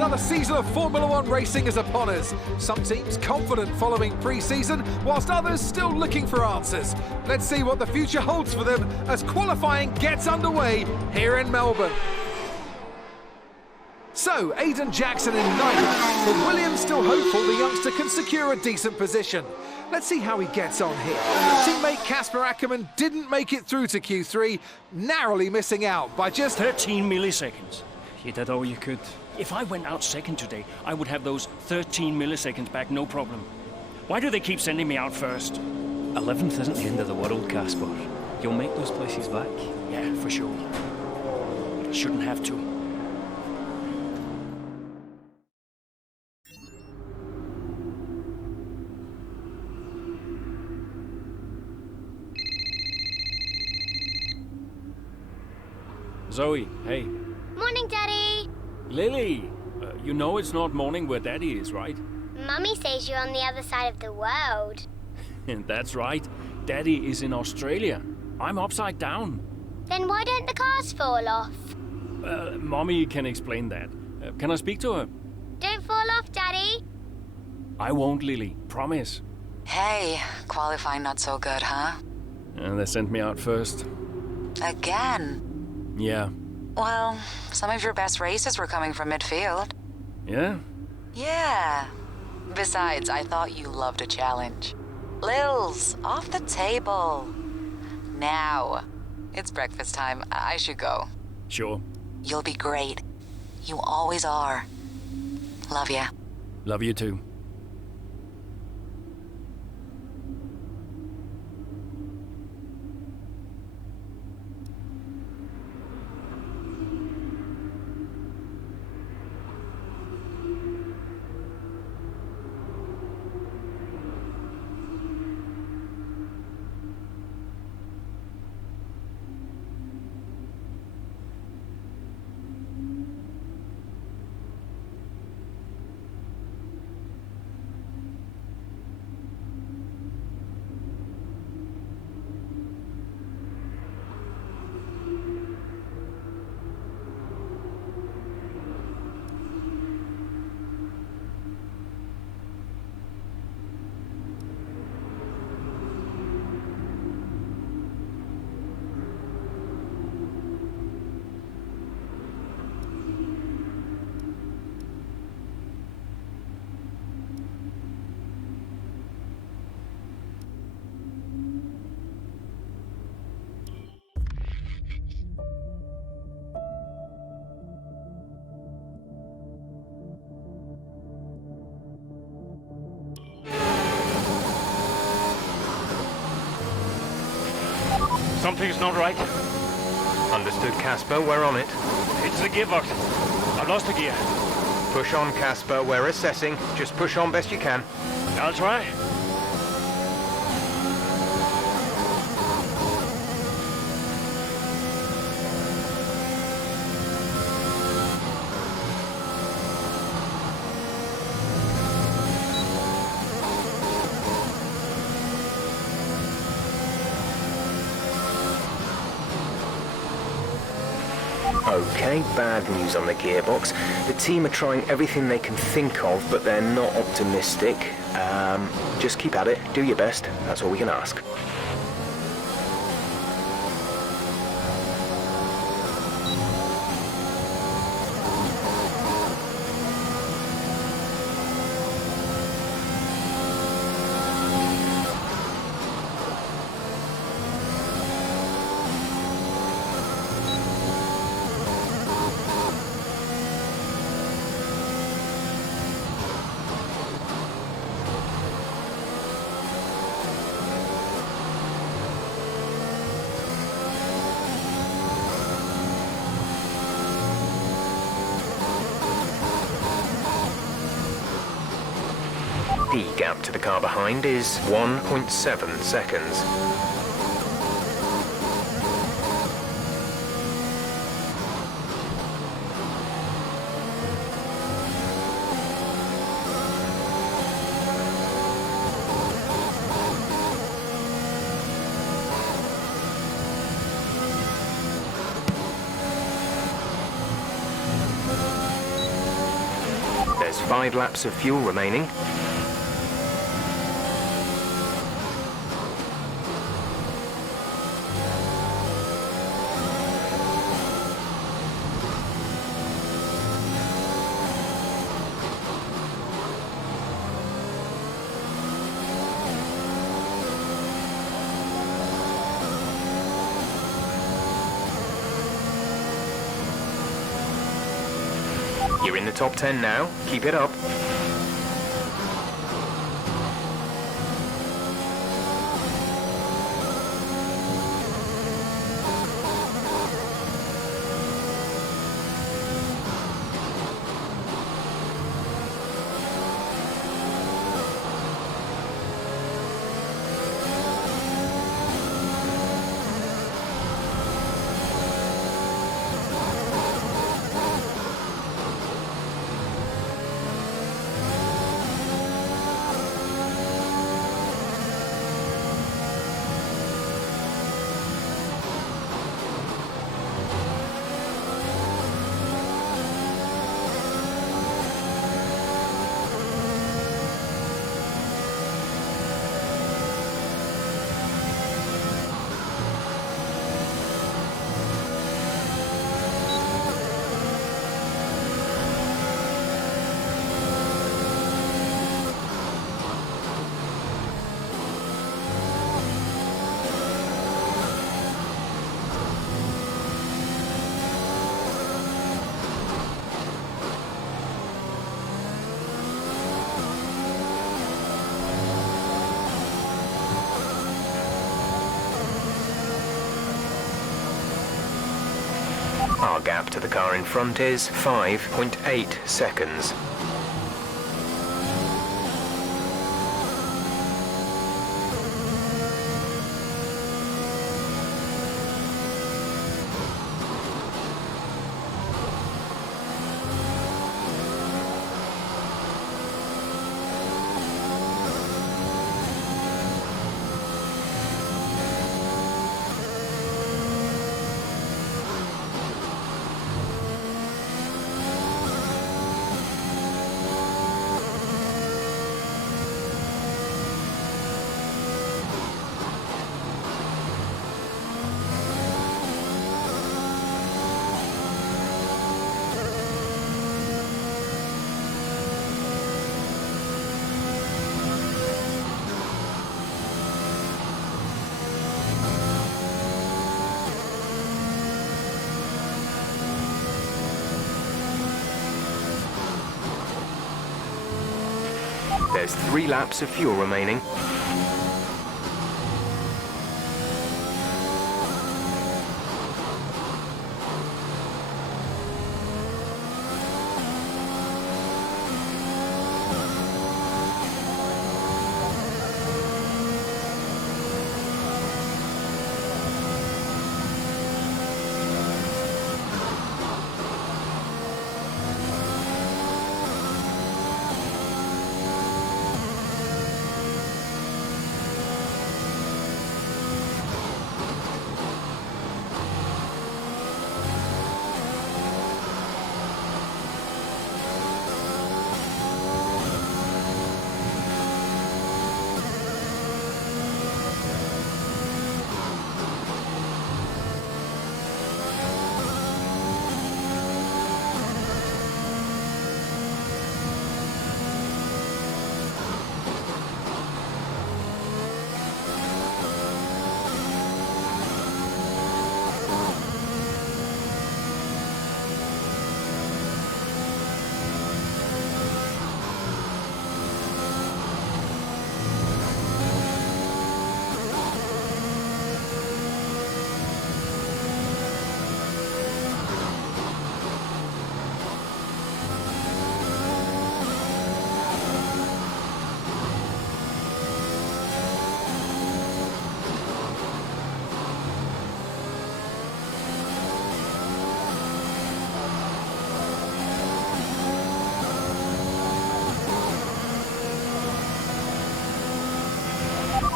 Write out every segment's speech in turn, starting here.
Another season of Formula One racing is upon us. Some teams confident following pre-season, whilst others still looking for answers. Let's see what the future holds for them as qualifying gets underway here in Melbourne. So, Aiden Jackson in ninth, but Williams still hopeful the youngster can secure a decent position. Let's see how he gets on here. Teammate Casper Ackerman didn't make it through to Q3, narrowly missing out by just 13 milliseconds. You did all you could. If I went out second today, I would have those 13 milliseconds back, no problem. Why do they keep sending me out first? 11th isn't the end of the world, Casper. You'll make those places back. Yeah, for sure. But I shouldn't have to. Zoe, hey. Morning, Daddy. Lily, you know it's not morning where Daddy is, right? Mummy says you're on the other side of the world. That's right. Daddy is in Australia. I'm upside down. Then why don't the cars fall off? Mommy can explain that. Can I speak to her? Don't fall off, Daddy. I won't, Lily. Promise. Hey, qualifying not so good, huh? They sent me out first. Again? Yeah. Well, some of your best races were coming from midfield. Yeah? Yeah. Besides, I thought you loved a challenge. Lils, off the table. Now. It's breakfast time. I should go. Sure. You'll be great. You always are. Love ya. Love you too. Something's not right. Understood, Casper. We're on it. It's the gearbox. I've lost the gear. Push on, Casper. We're assessing. Just push on best you can. I'll try. Okay, bad news on the gearbox. The team are trying everything they can think of, but they're not optimistic. Just keep at it, do your best. That's all we can ask. The gap to the car behind is 1.7 seconds. 5 laps of fuel remaining. You're in the top 10 now. Keep it up. Our gap to the car in front is 5.8 seconds. There's 3 laps of fuel remaining.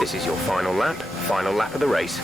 This is your final lap of the race.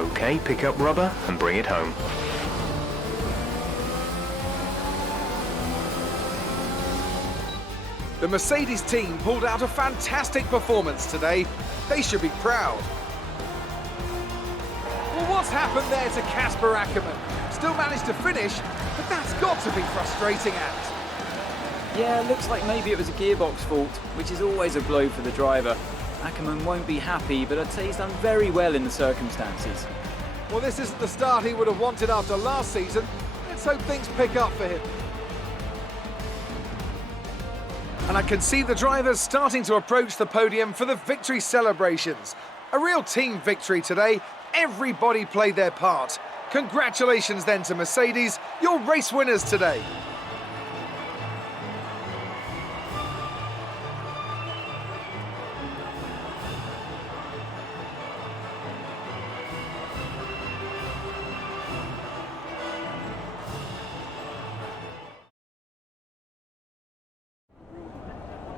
Okay, pick up rubber and bring it home. The Mercedes team pulled out a fantastic performance today. They should be proud. Well, what's happened there to Kasper Ackermann? Still managed to finish, but that's got to be frustrating, and Yeah, looks like maybe it was a gearbox fault, which is always a blow for the driver. Ackermann won't be happy, but I'd say he's done very well in the circumstances. well, this isn't the start he would have wanted after last season. Let's hope things pick up for him. And I can see the drivers starting to approach the podium for the victory celebrations. A real team victory today. Everybody played their part. Congratulations then to Mercedes, your race winners today.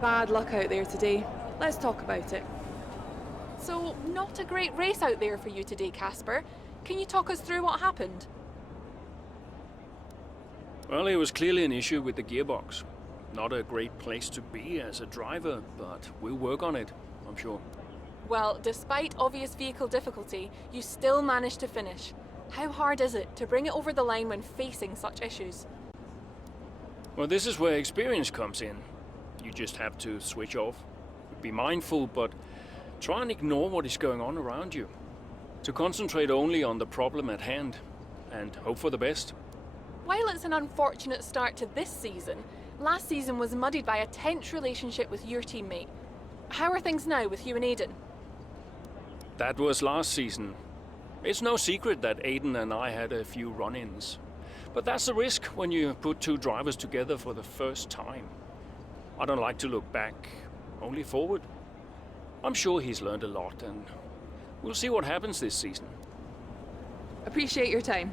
Bad luck out there today. Let's talk about it. So, not a great race out there for you today, Kasper. Can you talk us through what happened? Well, it was clearly an issue with the gearbox. Not a great place to be as a driver, but we'll work on it, I'm sure. Well, despite obvious vehicle difficulty, you still managed to finish. How hard is it to bring it over the line when facing such issues? Well, this is where experience comes in. You just have to switch off. Be mindful, but try and ignore what is going on around you. To concentrate only on the problem at hand and hope for the best. While it's an unfortunate start to this season, last season was muddied by a tense relationship with your teammate. How are things now with you and Aiden? That was last season. It's no secret that Aiden and I had a few run-ins. But that's the risk when you put two drivers together for the first time. I don't like to look back, only forward. I'm sure he's learned a lot, and we'll see what happens this season. Appreciate your time.